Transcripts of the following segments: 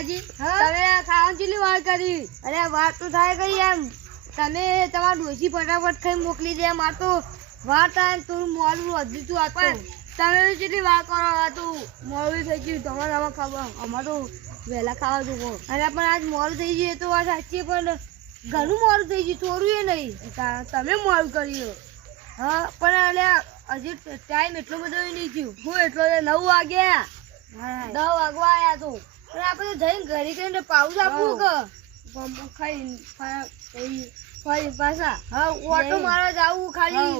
લાલાજી તમે ખાવાનું કેટલી વાર કરી? અરે વાત તો થાય ગઈ એમ તમે તમારા ડોસી ફટાફટ ખાઈ મોકલી દે. માર તો વાર થાય ને થોડું મોડું હજુ તું આપો. તમે કેટલી વાર કરો? આ તો મોડું થઈ ગયું તમારે આમાં ખાવા અમારે તો વહેલા ખાવા જોવો. અરે પણ આજ મોડું થઈ ગયું એ તો વાત સાચી પણ ઘણું મોડું થઈ ગયું થોડું એ નહીં તમે મોડું કર્યું. હા પણ અલ્યા હજી ટાઈમ એટલો બધો નહીં થયું. હું એટલો 9 વાગ્યા 10 વાગવા આવ્યા તો પણ આપણે જઈને ઘરે કરીને પાઉસ આપવું કે ખાઈ પાછા હા ઓટો મારવા જાવું ખાલી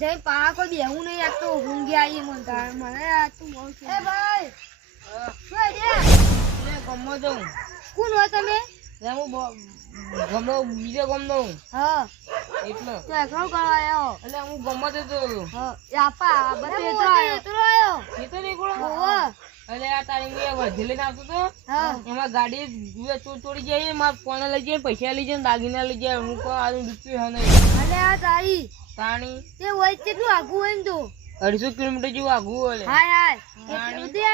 જઈને પા કોઈ બેહું નહીં. આ તો ઊંઘી આવી મને આ તું મોડું એ ભાઈ ગમો જાઉં. કોણ હોય તમે? હું બીજો ગમનો હા એટલે તો એકલો કરવા આવ્યો એટલે હું ગમો જતો હા આપા બધે એતરો આવ્યો એ તો નીકળો ઓહો એટલે આ તારી મે વધે લઈને આવતો તો એમાં ગાડી ચોરી જાય માર ફોન લઈ જાય પૈસા લઈ જાય દાગીના લઈ જાય હું કો આ રૂપિયો હા નહીં અલે આ તારી તાણી તે હોય કેટલું આગું હોય ને તો 250 કિલોમીટર જેવું આગું હોય હાય હાય એટલે દે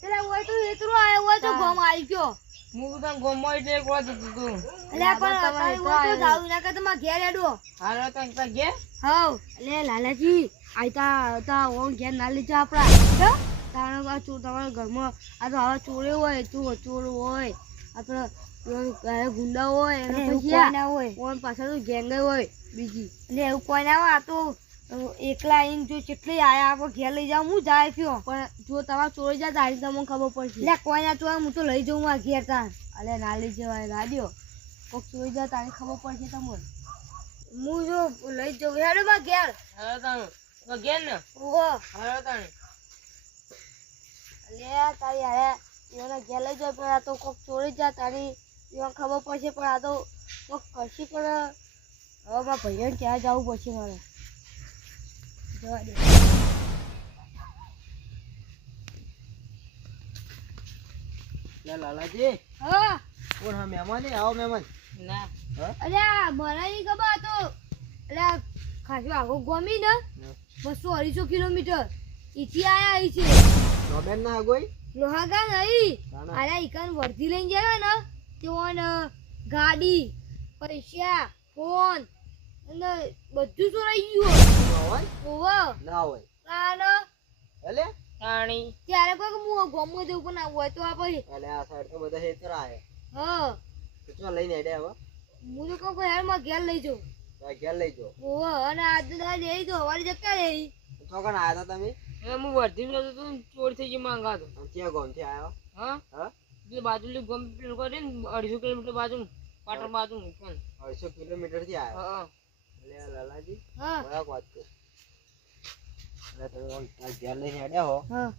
તેલા હોય તો એતરો આવ્યો હોય તો ગમ આવી ગયો. હું તો ગમો એટલે કોણ તું તું એટલે પણ તારી હોય તો જાવ ના કે તમાર ઘેર એડો હાલો તો ઘેર હાઉ એટલે લાલાજી આઈતા ઓન ઘેર ના લઈ જા આપડા તારો આ ચોર તમારા ઘરમાં આ તો આવા ચોરે હોય ચોર હોય આપણે ગુંડા હોય એને પછી ના હોય ઓન પાછળ તો ગેંગ હોય બીજી એટલે એવું કોઈ ના હોય. આ તો એકલા આવીને જો કેટલી આયા આપણે ઘેર લઈ જાવ હું જાય કયો પણ જો તમારે ચોરી જાય તારી તમને ખબર પડશે. એટલે કોઈ ના ચોર હું તો લઈ જાઉં આ ઘેર તાર અલે ના લઈ જવાય રાડ્યો કોક ચોરી જાય તારી ખબર પડશે તમને. હું જો લઈ જાઉં હેડો માં ઘેર હેડો તાણ ઘેર ને ઓહો હેડો તાણ લે તારી આયા એને ઘેર લઈ જાય પણ આ તો કોક ચોરી જાય તારી એને ખબર પડશે પણ આ તો કોક કરશે પણ હવે મારા ભાઈને ત્યાં જવું પડશે મારે જવા દે. લાલાજી હા કોણ હા મહેમાન આવો મહેમાન ના અલ્યા મને નહીં ખબર તો અલ્યા ખાસું આગળ ગમી ને 200-250 કિલોમીટર ઈથી આયા અહીં છે લોબેન ના આગોઈ લોહાગા નહીં અરે ઈકન વર્ધી લઈને ગયા ને તેઓન ગાડી પૈસા ફોન અને બધું ચોરાઈ ગયું હોય ના હોય આનો એટલે પાણી ત્યારે કોઈ હું ગમો દેવું પણ ના હોય તો આપણે એટલે આ સાઈડ તો બધા હેતરા આયા હા તો ચો લઈને હેડે હવે હું તો કહું યાર માં ઘેર લઈ જાઉં ઘેર લઈ જો ઓહો અને આજ દા લઈ જો હવારી જતા રહી તો કણ આયા હતા તમે હું વર્ધી જતો તો ચોર થઈ ગઈ માંગા તો ક્યાં ગામ થી આવ્યો હા હા એટલે બાજુલી ગમ પેલું કરે ને 250 કિલોમીટર બાજુ પાટણ બાજુ પણ 250 કિલોમીટર થી આવ્યો હા એટલે લાલાજી હા બરાબર વાત છે એટલે તમે ઘેર લઈને હેડ્યા હો હા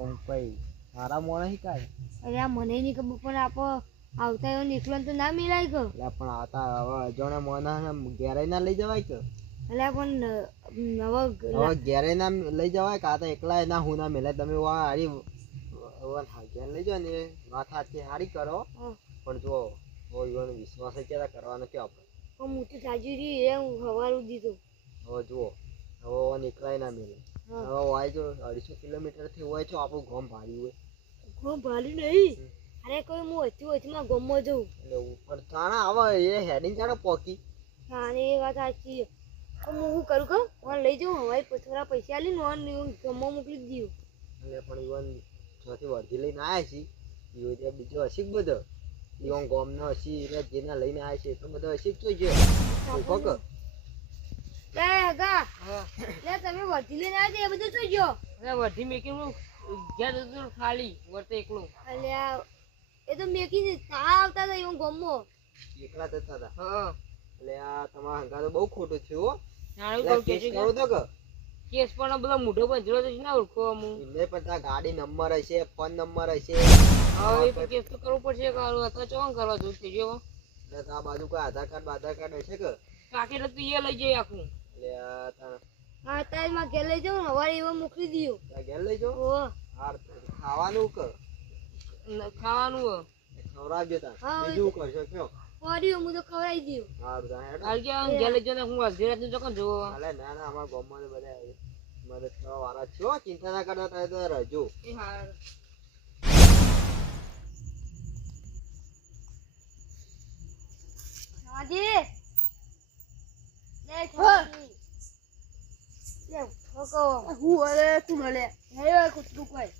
ઓમ કઈ મારા મોણા હી કાય અરે આ મને નહીં ખબર પણ આપો આવતા એવો નીકળો તો ના મિલાય ગયો એટલે પણ આતા હવે અજોણા મોના ઘેરે ના લઈ જવાય કે એટલે પણ હવે ઘેરે ના લઈ જવાય કે આ તો એકલા ના હું ના મેલે તમે હારી ઘેર લઈ જાઓ ને વાત હાથી હારી કરો પણ જો યુવાનો વિશ્વાસ ક્યાં કરવાનો કે આપણે હું તો સાજુરી એ હું હવારું દીધું હવે જુઓ હવે નીકળાય ના મેલે હવે હોય જો 250 કિલોમીટર થી હોય તો આપણું ગામ ભારી હોય ગોમ ભારી નહીં અરે કોઈ હું વચમાં ગમમાં જઉં એટલે ઉપર તાણા હવે એ હેડિંગ ચાડે પોકી હા ને એ વાત સાચી હું શું કરું કહું ઓન લઈ જાઉં હવાઈ થોડા પૈસા લઈને ઓન ગમમાં મોકલી દઉં એટલે પણ ઈવન છથી વર્ધી લઈને આવ્યા છીએ ઈવો ત્યાં બીજો હશી બધો ઈવન ગામનો હશી એટલે જેના લઈને આવ્યા છે એટલો બધો હશી જોઈ ગયો પક લે ગા લે તમે વર્ધી લઈને આવ્યા એ બધું જોઈ ગયો અરે વર્ધી મેકી હું ઘેર જતો ખાલી વર્તે એકલો અલ્યા એ તો મેકી આવતા હતા એવું ગમો એકલા થતા હતા હા એટલે આ તમારા હંગા તો બહુ ખોટું થયું હો નાનું કેસ કરો તો કે કેસ પણ બધો મોઢો બંધરો તો ના ઓળખો હું એમને પણ ત્યાં ગાડી નંબર હશે ફોન નંબર હશે હવે તો કેસ તો કરવું પડશે કારું તો ચોંગ કરવા જોઈ છે જો એટલે આ બાજુ કોઈ આધાર કાર્ડ હશે કે કાકી તો એ લઈ જાય આખું એટલે આ હા તાર માં ઘેર લઈ જાઉં હવારે એવા મોકલી દીધું ત્યાં ઘેર લઈ જાઓ ઓ હાર ખાવાનું કે ખાવાનું ખવડાવજો ત્યાં બીજું કરશો કયો પડ્યું હું તો ખવડાવી દઉં હારું ત્યાં હેડો ઘેર લઈ જાઉં હું અડધી રાત જોકો જોવો હાલે ના ના અમારા ગામમાં બધા મદદ કરવા વાળા છો ચિંતા ના કરતા તો રહેજો એ હા તું લે હે કૂતરું કોઈ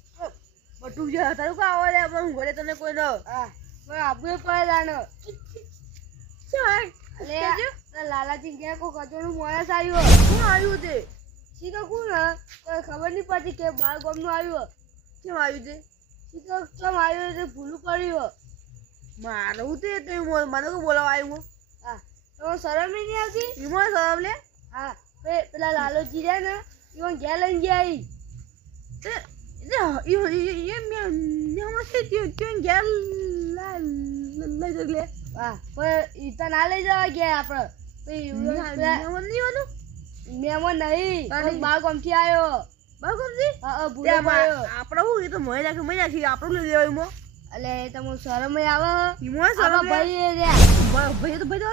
બટુક જે તારું કા આવે લે પણ ઘરે તને કોઈ ન હા પણ આપણે પડે જાણો ચાલ લે લાલાજી ગયા કો કચોનું મોણસ આવ્યો કોણ આવ્યું તે સીધો કોણ ખબર નહીં પડતી કે બાર ગામનું આવ્યું કેમ આવ્યું તે સીધો કેમ આવ્યું તે ભૂલું કર્યું મારું તે મને કો બોલાવા આવ્યું હા તો શરમ નહીં આવતી ઈમો શરમ લે હા પેલા લાલોજી રહ્યા ને ઈવન ઘેર લઈને ગયા ના લઈ જવા ગયા મહેમાન નહીં બાર ગામથી આવ્યો બાર ગામથી આપડે હું એ તો મહી નાખી મહી નાખી આપણું લઈ લેવા એટલે તમે શરમ આવે ભાઈ તો ભાઈ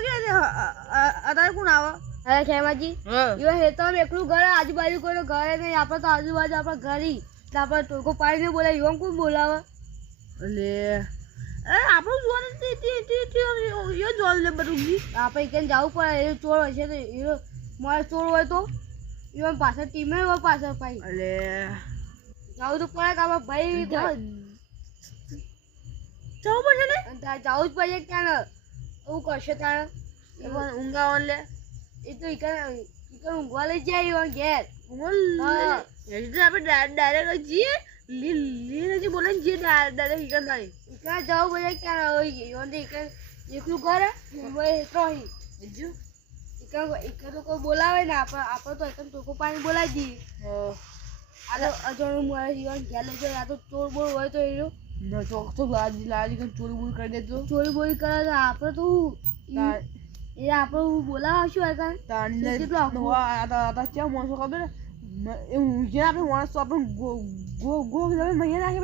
અત્યારે કોણ આવે અરે ખેમાજી તો એકલું ઘર આજુબાજુ કોઈ ઘરે નહીં આપડે તો આજુબાજુ આપડે ઘરી એટલે આપડે ટોકો પાડીને બોલાય એવું કોણ બોલાવે એટલે આપણું જોવાનું લે બધું આપણે કેમ જવું પડે એ ચોર હશે તો એ મારે ચોર હોય તો એ પાછળ ટીમે હોય પાછળ ભાઈ એટલે જવું તો પડે કે આપણે ભાઈ જવું પડશે ને જવું જ પડશે ક્યાં એવું કરશે તારે ઊંઘાવાનું લે એ તો ઊંઘવા લઈ જાય ઘેર આપણે ડાયરેક્ટ જઈએ લીલાજી બોલે જઈએ ડાયરેક્ટ ઈકન થાય ઈકન જવું પડે ક્યાં એકલું કરે ઈકન તો કોઈ બોલાવે ને આપણે તો એકદમ ટોકો પાણી બોલાવી દઈએ અજાણું મળે ઘેર લઈ જાય તો ચોર બોર હોય તો એનો લાજી ચોરી બોરી કરી દેતો ચોરી બોરી કરે તો આપણે તો એ આપણે બોલાવશું ક્યાં માણસો ખબર એ ઊંઘે આપણે માણસ તો આપણે મહિના નાખે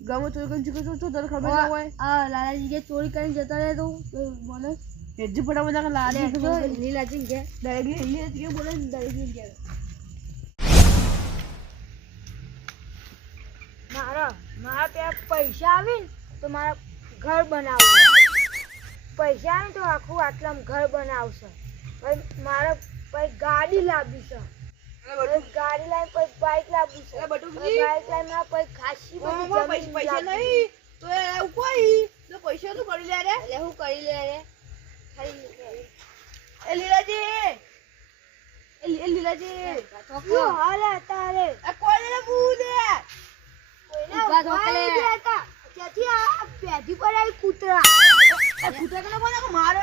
ગમે ચોરી કરીને તને ખબર ના હોય લાલાજી કે ચોરી કરીને જતા રહે તો મને જ ફટાફટ લાલાજી લીલાજી કે ડાયરેક્ટ લીલાજી કે બોલે ડાયરેક્ટ કે મારા ત્યાં પૈસા આવે ને તો મારા ઘર બનાવવું પૈસા આવે તો આખું આટલામાં ઘર બનાવશે મારે પછી ગાડી લાવવી છે ગાડી લાવીને પછી બાઇક લાવવી છે બાઇક લાવીને પછી ખાસી બધી પૈસા નહીં તો એવું કોઈ પૈસા શું કરી લે રે એટલે હું કરી લે રે એ લીલાજી શું હાલ તારે કોઈ ને પૂછે કૂતરા મારો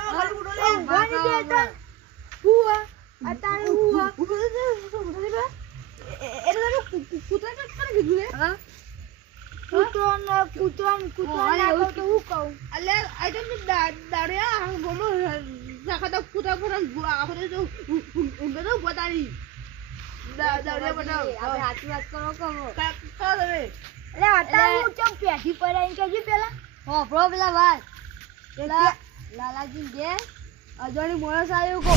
લાલાજી ઘેર અજાણી માણસ આવ્યો કો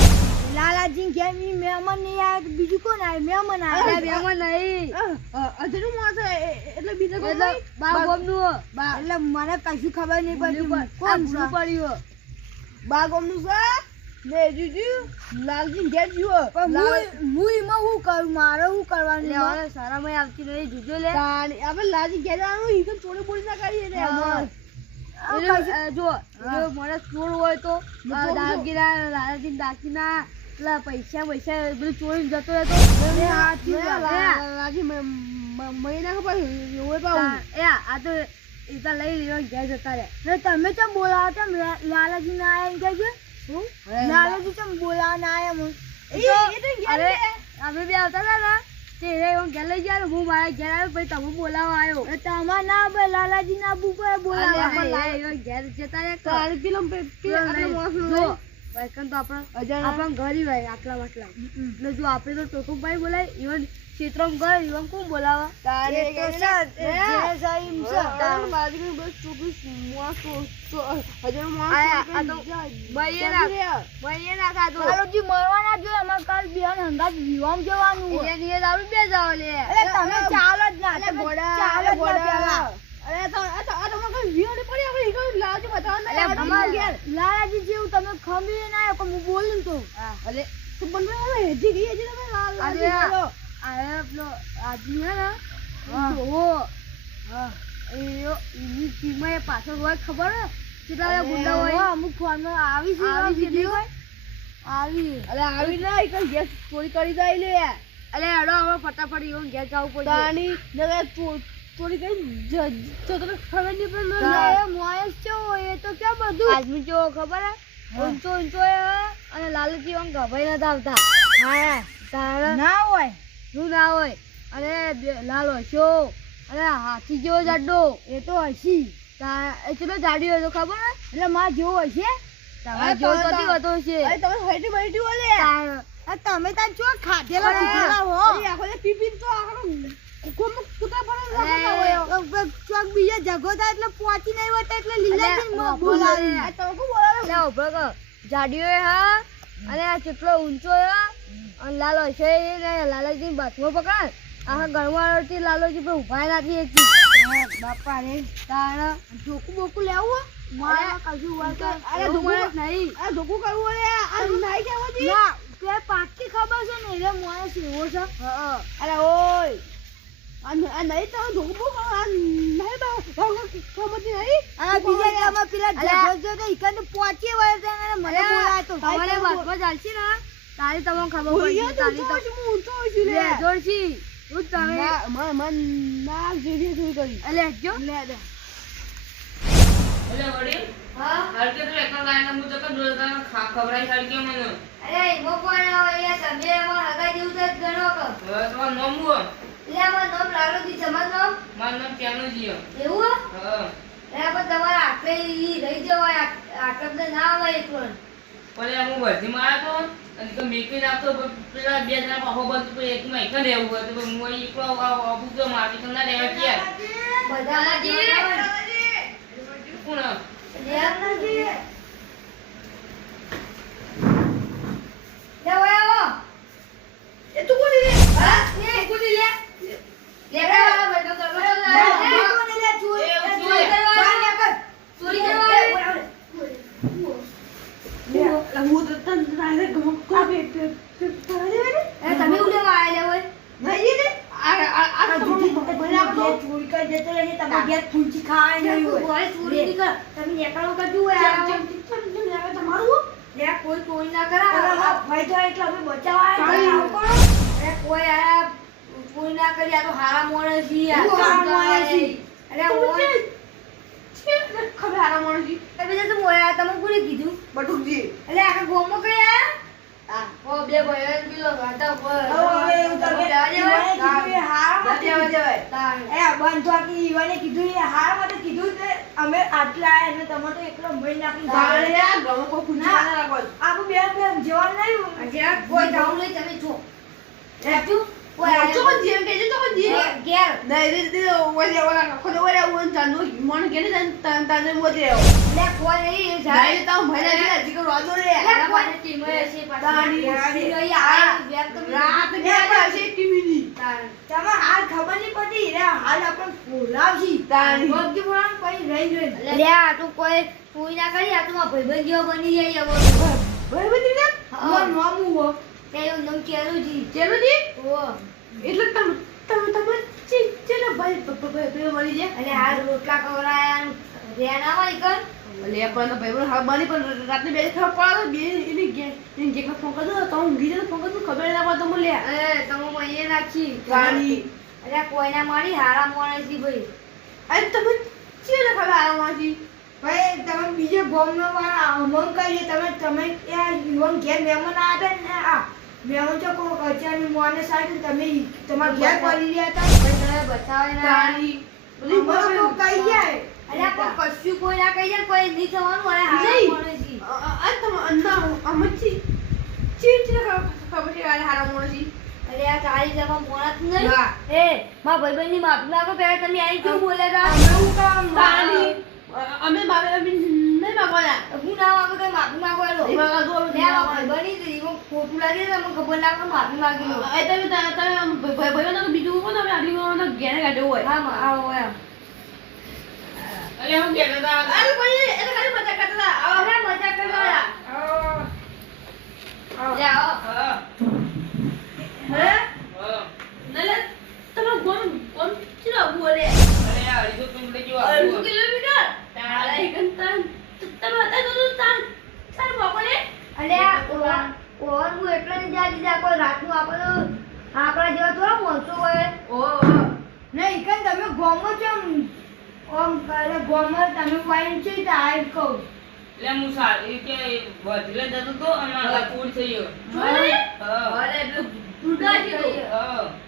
લાલાજી ઘેર મહેમાન નહીં આવે બીજું કોણ આવે મહેમાન આવે મહેમાન નહીં અજાણું માણસ એટલે બીજા કોઈ બા ગોમનું એટલે મને કશું ખબર નહીં પડી કોણ પડ્યું બા ગોમનું છે ને જીજુ લાલજી ઘેર જીવો હું એમાં શું કરું મારે શું કરવાનું સારામાં આવતી નહીં જીજો લે આપણે લાલજી ઘેર જવાનું ઈ તો ચોરી બોલી ના કરીએ ને જો મારા ચોર હોય તો દાગીના લાલાજી દાગીના પેલા પૈસા બધું ચોરી જતો આ તો એ લઈ લેવા ઘેર જતા રહ્યા તમે કેમ બોલાવો તેમ લાલાજી ના આવ્યા કે લાલાજી કેમ બોલાવા ના આવ્યા અમે બી આવતા હતા ને તે ઘેર લઈ ગયા હું મારા ઘેર આવ્યો પછી તમે બોલાવા આવ્યો તમારે ના લાલાજી ના બોલાવા ઘેર જતા આપણા ઘર હોય આટલા માટલા એટલે જો આપણે તો ટોકુભાઈ બોલાય ઇવન ક્ષેત્રમાં ઘર ઇવન કોણ બોલાવા લાલાજી જેવું તમે ખમી ના હું બોલું તો આ પેલો આદમી હે ને ઓ હા એની ટીમમાં એ પાછળ હોય ખબર હે કેટલા ગુંડા હોય અમુક ફોનમાં આવી છે આવી અરે આવી ના એક ગેસ ચોરી કરી જાય લે અરે હેડો હવે ફટાફટ ઈવન ઘેર જવું પડશે તાની નગર ચોરી કરી તો તને ખબર નહીં પણ મોયસ છે એ તો ક્યાં બધું આદમી જો ખબર હે ઊંચો અને લાલજી ઓમ ગભાઈ નતા આવતા હા તારા ના હોય શું ના હોય અરે લાલ હશો અરે હાથી જેવો જાડો એ તો હસી એ ચલો જાડી હોય તો ખબર હે એટલે માં જેવો હશે તમારે જો તો હતો છે અરે તમે હઈટી બઈટી બોલે તમે તાર જો ખાધેલા કુતરા હો આખો પીપીન તો આખો કોમ કુતરા પર હોય ચોક બીજા જગો થાય એટલે પહોંચી નહીં વટે એટલે લીલા બોલાવે તમે કો બોલાવે લે ઉભો કર જાડીઓ હા અને આ કેટલો ઊંચો હે અને લાલો છે ને લાલાજી બાથમાં પકડ આખા ગળવાળથી લાલોજી પર ઉભા નથી એક બાપા રે તાણ ધોકું બોકું લેવું મારા કજુ વાત અરે ધોકું નહીં આ ધોકું કરવું રે આ નહીં કેવાજી ના તે પાકી ખબર છે ને એટલે મોય સેવો છે અરે ઓય આ નહીં તો ધોકું બોકું આ નહીં બા ખબર નહીં આ બીજા ગામમાં પેલા જગો જો તો ઈકન પહોંચી વળે છે અને મને બોલાય તો તમારે વાતમાં ચાલશી ને તારી તમને ખબર પડી તારી તો હું ઊંચો છું લે જોરસી હું તમે મન ના જેવી થઈ ગઈ અલે જો લે દે અલે વડી હા હરકે તો એક ગાયના મુ તો દોરતા ખબરાઈ હરકે મને અરે ઈમો કોણ હોય તમે અમાર હગા જેવું તો ગણો ક તમાર નામ હું લે અમાર નામ લાલોજી તમાર નામ માર નામ કેનુજી એવું હા એ પણ તમારા આટલે રહી જવાય આટલે ના આવે એકલો પણ હું વર્ધી માં આવ્યો અને તો મેકી નાખતો પેલા બે જણા પાહો બંધ તો એક માં એક રહેવું હતું તો હું એકલો આવું તો મારી તો ના રહેવા કે બધામાં જે કોણ લેવનજી લે વાયો એ તું કોની લે હા એ કોની લે લે વાળા બેઠો તો કોની લે ચોરી કરવા ચોરી કરવા હું તો તન રારે ગમ કોબે તમે ઉડે આયલે હોય નહીં ને આ જુઠી બોલા ચોરી કરી દેતો રે તમે ગેસ ફૂંચી ખાય નહીં હોય ચોરી ની કર તમે નેકળો કરજો હોય તમારું લે કોઈ ચોરી ના કરા ભાઈ તો એટલે અમે બચાવવા અરે કોઈ આ ચોરી ના કરી આ તો હારા મોણસ છે અરે ઓય ખબર હારા મોણસી તમે જે મોયા તમે કોને કીધું બટુકજી એટલે આખા ગોમો કયા આ ઓ બે ભાઈ બિલો ગાતા પર ઓ એવું તમે જાજે હારા માટે જાવે એ બંધવા કી ઈવાને કીધું એ હારા માટે કીધું કે અમે આટલા આયા એટલે તમે તો એકલો મઈ નાખી ગાળે આ ગમો કો ખુંચા ના રાખો આપો બે જવાન નહીં જે કોઈ જાવ નહીં તમે છો લેતું તો જેમ કે તો ગેર નહીં રે ઓલે ઓલા ખોદો ઓલે ઓન જાનો મન કે ને તને મોજે લે કોઈ નહીં જાય તો ભલે લે જીકો વાદો રે લે કોઈ ટીમ છે પાણી રહી આ વેર તો રાત કે છે ટીમની તમે હાલ ખબર નહીં પડી રે હાલ આપણ બોલાવશી તાણી વગી બોલાવ કોઈ રહી જોઈ લે આ તું કોઈ કોઈ ના કરી આ તું ભાઈબંધ જેવો બની જાય ભાઈબંધ ને મન નામું હો તેનું નામ કેરુજી કેરુજી ઓ એટલે તમે ચેલા ભાઈ મળી જાય અને આ રોટલા ખવરાયા રેન આવા ઈકન લે પણ ભાઈ હા બની પણ રાતને બે ખબર પડે બે એની જે ફોન કરતો તો ઊંઘી જતો ફોન કરતો ખબર ના પડતો મને એ તમે મઈએ નાખી ગાડી અરે કોઈના મારી હારા મોણસી ભાઈ અરે તમે ચેલા ખબર હારા મોણસી ભાઈ તમે બીજે ગોમનો મારા અમંગ કહીએ તમે આ યુવન ઘેર મહેમાન આવ્યા ને આ મેં જો કો કચાની મોને સાઈડ તમે તમાર ઘેર કરી રહ્યા હતા તમે બતાવે ના ગાડી બધી બરો કઈ જાય અરે પણ કશું કોઈ ના કહી જાય કોઈ નહીં થવાનું અરે હારા મોણસી આ તમે અંના અમચી ચીડ ખબર છે હારા મોણસી અરે આ તારી જમા મોણસ નહીં એ માં ભાઈબંધની માફી માંગો પહેલા તમે આઈ ક્यों બોલેગા અમે હું કામ ગાડી અમે માફી નહીં માંગવાના હું ના માંગો તો માફી માંગો એલો બની હતી ખોટું લાગે તો મને ખબર લાગે માફી માંગી લો એ તમે ભાઈ તો બીજું કોણ તમે આટલી વાર ઘેર કાઢ્યો હોય હા આ હોય અરે હું ઘેર હતા અરે કોઈ એટલે ખાલી મજાક કરતા અરે મજાક કરતા લે આવો હે ઓમ કરે ગોમર તમે ફાઈન છે તો આઈ કહું એટલે હું સારી કે વધલે જતો તો અને ફૂડ થઈ ગયો હા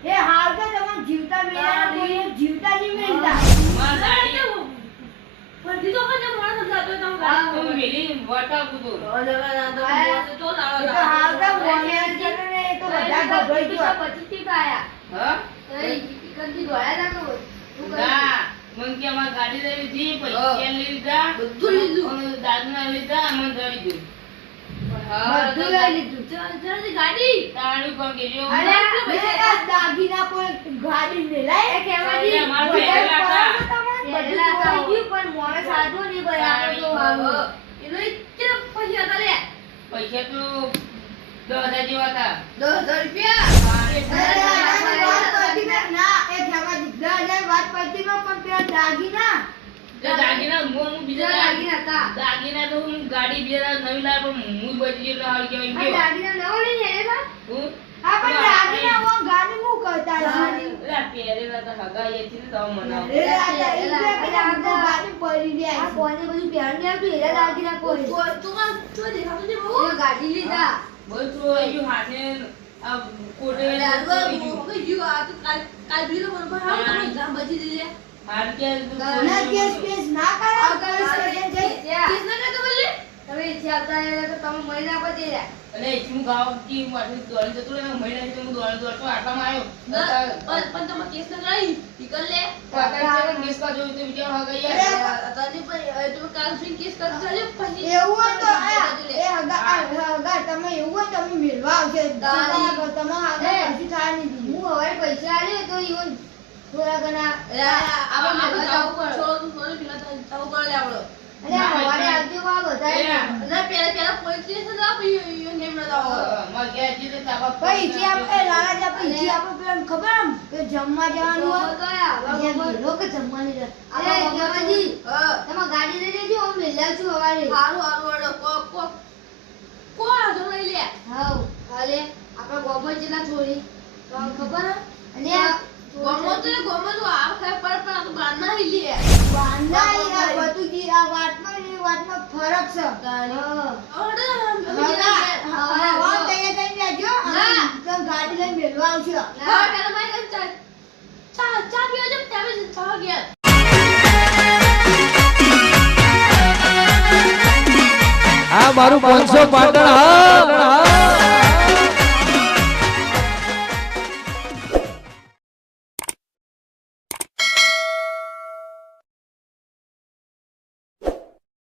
એ હાલ તો તમે જીવતા મેળા કોઈ જીવતા નહીં મેળતા પણ તો કને મોણ સમજાતો તમે ગાડી તો મેલી વટા કૂદો તો હાલ તો બોલે છે ને તો બધા ગભરાઈ ગયો 25 થી આયા હા કદી દોડ્યા તા તો ના મન કે અમાર ગાડી લઈ લીધી પૈસા લઈ લીધા બધું લીધું અને દાદના લીધા અમને દઈ દીધું બધું લઈ લીધું જલ્દી ગાડી તાણી કોણ કે જો અરે મેરા દાગીના કોઈ ગાડી લે લાય એ કેવાજી અમાર પહેલા હતા પહેલા તો પણ મોરે સાધુ ની બરાબર તો આવો એનો ઇચ્છા પૈસા તારે પૈસા તો 10000 જેવા હતા 10000 રૂપિયા ના એ કેવાજી 10000 વાત પડતી નો પણ પેલા દાગીના દાગીના હું બીજા દાગીના હતા દાગીના તો હું ગાડી બીજા નવી લાવ પણ હું બચી એટલે હાલ કેવાય ગયો દાગીના નવો લઈને એલા હું આ પણ દાગીના ઓ ગાડી મુ કરતા એલા પહેરેલા તો હગાઈ હતી તો મનાવ એ આ ગાડી પડી રે આ કોને બધું પહેરી આવ્યું એલા દાગીના કોઈ તું તો દેખાતું છે બહુ એ ગાડી લીધા બધું આયું હાથે આ કોટે કાલ બીજો બરોબર હા તમે જામ બચી દીધે હાર કે ના કેસ ના કરો કેસ ના કરતો બોલે તમે ચાલતા એ તો તમે મહિના પછી રે અરે હું ગાવ કી માથે દોડી જતો રે મહિના થી હું દોડતો આટલામાં આવ્યો પણ તમે કેસ ના કરાઈ નીકળ લે પાકા કેસ કા જોઈ તો વિચાર હગાઈ તને પણ તમે કાલ સુધી કેસ કરતા ચાલ્યો પછી એવું તો એ હગા તમે એવું તમે મેળવા આવશે દાડા તમે આગળ પછી થાય નહીં હું હવે પૈસા આલ્યો તો ઈવન થોડા ઘણા આપણે જવું પડે છોડ થોડું પેલા જવું પડે આપણો અરે હવારે આવજો વા બધાય અરે પેલા પોલીસ સ્ટેશન જા પછી નેમ ન જાવ માં ગયા જી તો તાબા ભાઈ જે આપણે લાલા જા પછી આપણે પેલા ખબર આમ કે જમવા જવાનું હોય લોકો જમવાની છે આપણે ગોમાજી તમે ગાડી લઈ લેજો હું મેલાવ છું હવારે હારું કો આજો લઈ લે હા હાલે આપણા ગોમો જેલા છોરી તો ખબર અને ગોમો તો આ ખાય પર આ તો બાંધના હી લે બાંધના આ બધું જી આ વાતમાં ફરક છે હા તૈયાર થઈને આવજો તો ગાડી લઈને મેળવા આવશે હા પેલા મારી ચા પીવો છે તમે ચા ગયા આ મારું 500 પાટણ હા